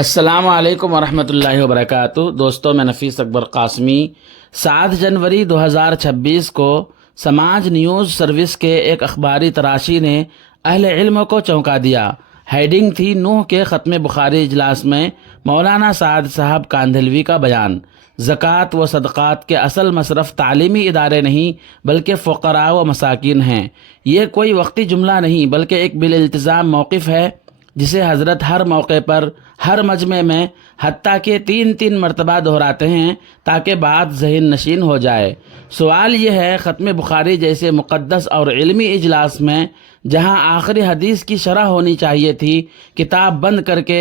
السلام علیکم ورحمۃ اللہ وبرکاتہ۔ دوستوں، میں نفیس اکبر قاسمی 7 جنوری 2026 کو سماج نیوز سروس کے ایک اخباری تراشی نے اہل علم کو چونکا دیا۔ ہیڈنگ تھی نوح کے ختم بخاری اجلاس میں مولانا سعد صاحب کاندھلوی کا بیان۔ زکوٰۃ و صدقات کے اصل مصرف تعلیمی ادارے نہیں بلکہ فقراء و مساکین ہیں۔ یہ کوئی وقتی جملہ نہیں بلکہ ایک بالالتزام موقف ہے جسے حضرت ہر موقع پر ہر مجمع میں حتیٰ کہ 3 مرتبہ دہراتے ہیں تاکہ بات ذہن نشین ہو جائے۔ سوال یہ ہے، ختم بخاری جیسے مقدس اور علمی اجلاس میں جہاں آخری حدیث کی شرح ہونی چاہیے تھی، کتاب بند کر کے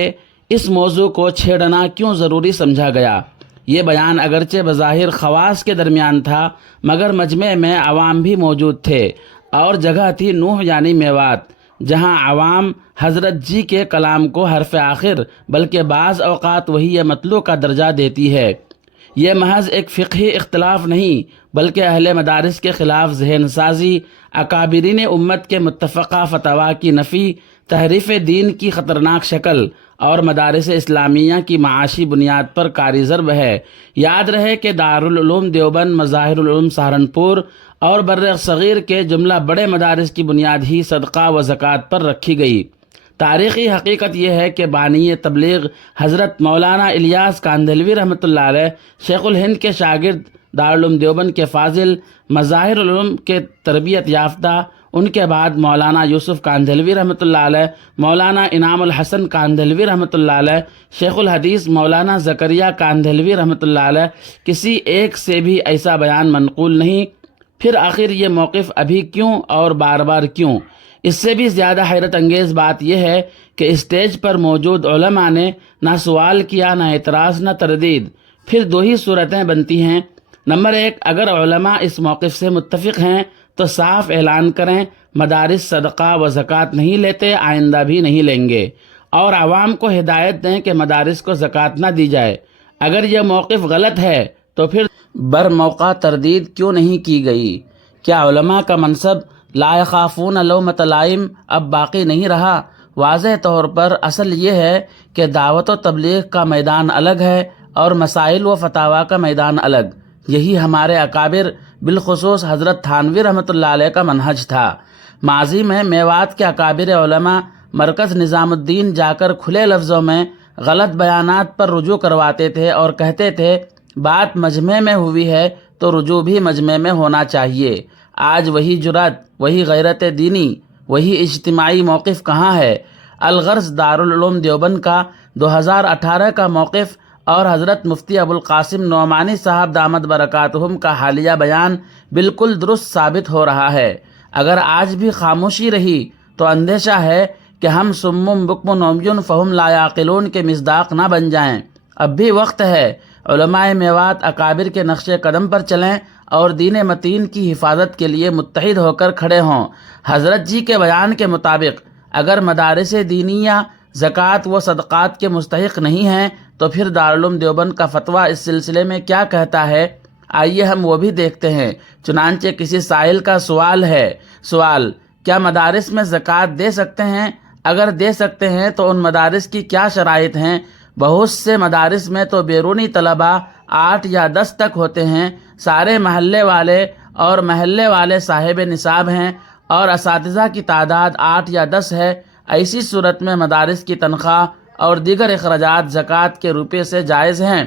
اس موضوع کو چھیڑنا کیوں ضروری سمجھا گیا؟ یہ بیان اگرچہ بظاہر خواص کے درمیان تھا مگر مجمع میں عوام بھی موجود تھے اور جگہ تھی نوح یعنی میوات، جہاں عوام حضرت جی کے کلام کو حرف آخر بلکہ بعض اوقات وہی مطلوع کا درجہ دیتی ہے۔ یہ محض ایک فقہی اختلاف نہیں بلکہ اہل مدارس کے خلاف ذہن سازی، اکابرین امت کے متفقہ فتاویٰ کی نفی، تحریف دین کی خطرناک شکل اور مدارس اسلامیہ کی معاشی بنیاد پر کاری ضرب ہے۔ یاد رہے کہ دارالعلوم دیوبند، مظاہر العلوم سہارنپور اور بر صغیر کے جملہ بڑے مدارس کی بنیاد ہی صدقہ و زکوٰۃ پر رکھی گئی۔ تاریخی حقیقت یہ ہے کہ بانی تبلیغ حضرت مولانا الیاس کاندھلوی رحمۃ اللہ علیہ شیخ الہند کے شاگرد، دارالعلوم دیوبند کے فاضل، مظاہر العلوم کے تربیت یافتہ، ان کے بعد مولانا یوسف کاندھلوی رحمۃ اللہ علیہ، مولانا انعام الحسن کاندھلوی رحمۃ اللہ علیہ، شیخ الحدیث مولانا زکریا کاندھلوی رحمۃ اللہ علیہ، کسی ایک سے بھی ایسا بیان منقول نہیں۔ پھر آخر یہ موقف ابھی کیوں اور بار بار کیوں؟ اس سے بھی زیادہ حیرت انگیز بات یہ ہے کہ اسٹیج پر موجود علماء نے نہ سوال کیا، نہ اعتراض، نہ تردید۔ پھر 2 ہی صورتیں بنتی ہیں۔ نمبر 1، اگر علماء اس موقف سے متفق ہیں تو صاف اعلان کریں مدارس صدقہ و زکوٰۃ نہیں لیتے، آئندہ بھی نہیں لیں گے، اور عوام کو ہدایت دیں کہ مدارس کو زکوٰۃ نہ دی جائے۔ اگر یہ موقف غلط ہے تو پھر برموقع تردید کیوں نہیں کی گئی؟ کیا علماء کا منصب لا یخافون لومۃ لائم اب باقی نہیں رہا؟ واضح طور پر اصل یہ ہے کہ دعوت و تبلیغ کا میدان الگ ہے اور مسائل و فتاویٰ کا میدان الگ۔ یہی ہمارے اکابر بالخصوص حضرت تھانوی رحمۃ اللہ علیہ کا منہج تھا۔ ماضی میں میوات کے اکابر علماء مرکز نظام الدین جا کر کھلے لفظوں میں غلط بیانات پر رجوع کرواتے تھے اور کہتے تھے بات مجمع میں ہوئی ہے تو رجوع بھی مجمع میں ہونا چاہیے۔ آج وہی جرأت، وہی غیرت دینی، وہی اجتماعی موقف کہاں ہے؟ الغرض دارالعلوم دیوبند کا 2018 کا موقف اور حضرت مفتی ابوالقاسم نعمانی صاحب دامت برکاتہم کا حالیہ بیان بالکل درست ثابت ہو رہا ہے۔ اگر آج بھی خاموشی رہی تو اندیشہ ہے کہ ہم صم بکم عمی فہم لا یعقلون کے مصداق نہ بن جائیں۔ اب بھی وقت ہے، علماء میوات اکابر کے نقش قدم پر چلیں اور دین متین کی حفاظت کے لیے متحد ہو کر کھڑے ہوں۔ حضرت جی کے بیان کے مطابق اگر مدارس دینیہ زکوٰۃ و صدقات کے مستحق نہیں ہیں تو پھر دارالعلوم دیوبند کا فتویٰ اس سلسلے میں کیا کہتا ہے؟ آئیے ہم وہ بھی دیکھتے ہیں۔ چنانچہ کسی سائل کا سوال ہے، کیا مدارس میں زکوٰۃ دے سکتے ہیں؟ اگر دے سکتے ہیں تو ان مدارس کی کیا شرائط ہیں؟ بہت سے مدارس میں تو بیرونی طلباء 8 یا 10 تک ہوتے ہیں، سارے محلے والے صاحب نصاب ہیں اور اساتذہ کی تعداد 8 یا 10 ہے۔ ایسی صورت میں مدارس کی تنخواہ اور دیگر اخراجات زکوٰۃ کے روپے سے جائز ہیں۔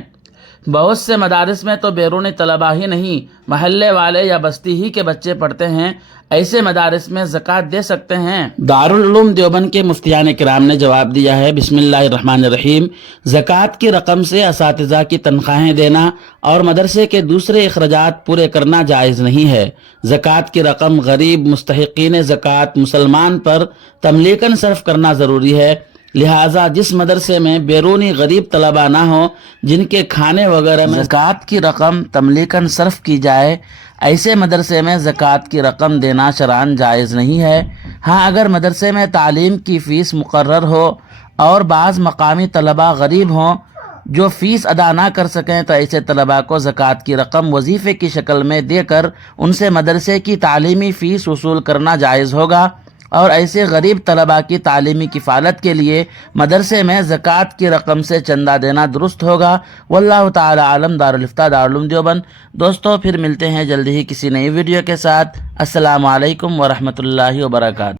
بہت سے مدارس میں تو بیرونی طلباء ہی نہیں، محلے والے یا بستی ہی کے بچے پڑھتے ہیں۔ ایسے مدارس میں زکوٰۃ دے سکتے ہیں؟ دارالعلوم دیوبند کے مفتیان کرام نے جواب دیا ہے، بسم اللہ الرحمن الرحیم، زکوٰۃ کی رقم سے اساتذہ کی تنخواہیں دینا اور مدرسے کے دوسرے اخراجات پورے کرنا جائز نہیں ہے۔ زکوٰۃ کی رقم غریب مستحقین زکوٰۃ مسلمان پر تملیکاً صرف کرنا ضروری ہے، لہٰذا جس مدرسے میں بیرونی غریب طلباء نہ ہوں جن کے کھانے وغیرہ میں زکوٰۃ کی رقم تملیکاً صرف کی جائے، ایسے مدرسے میں زکوٰۃ کی رقم دینا شرعاً جائز نہیں ہے۔ ہاں اگر مدرسے میں تعلیم کی فیس مقرر ہو اور بعض مقامی طلباء غریب ہوں جو فیس ادا نہ کر سکیں تو ایسے طلباء کو زکوٰۃ کی رقم وظیفے کی شکل میں دے کر ان سے مدرسے کی تعلیمی فیس وصول کرنا جائز ہوگا۔ اور ایسے غریب طلباء کی تعلیمی کفالت کے لیے مدرسے میں زکوٰۃ کی رقم سے چندہ دینا درست ہوگا۔ واللہ تعالی عالم۔ دارالفتہ دارالعلوم دیوبند۔ دوستو پھر ملتے ہیں جلدی ہی کسی نئی ویڈیو کے ساتھ۔ السلام علیکم ورحمۃ اللہ وبرکاتہ۔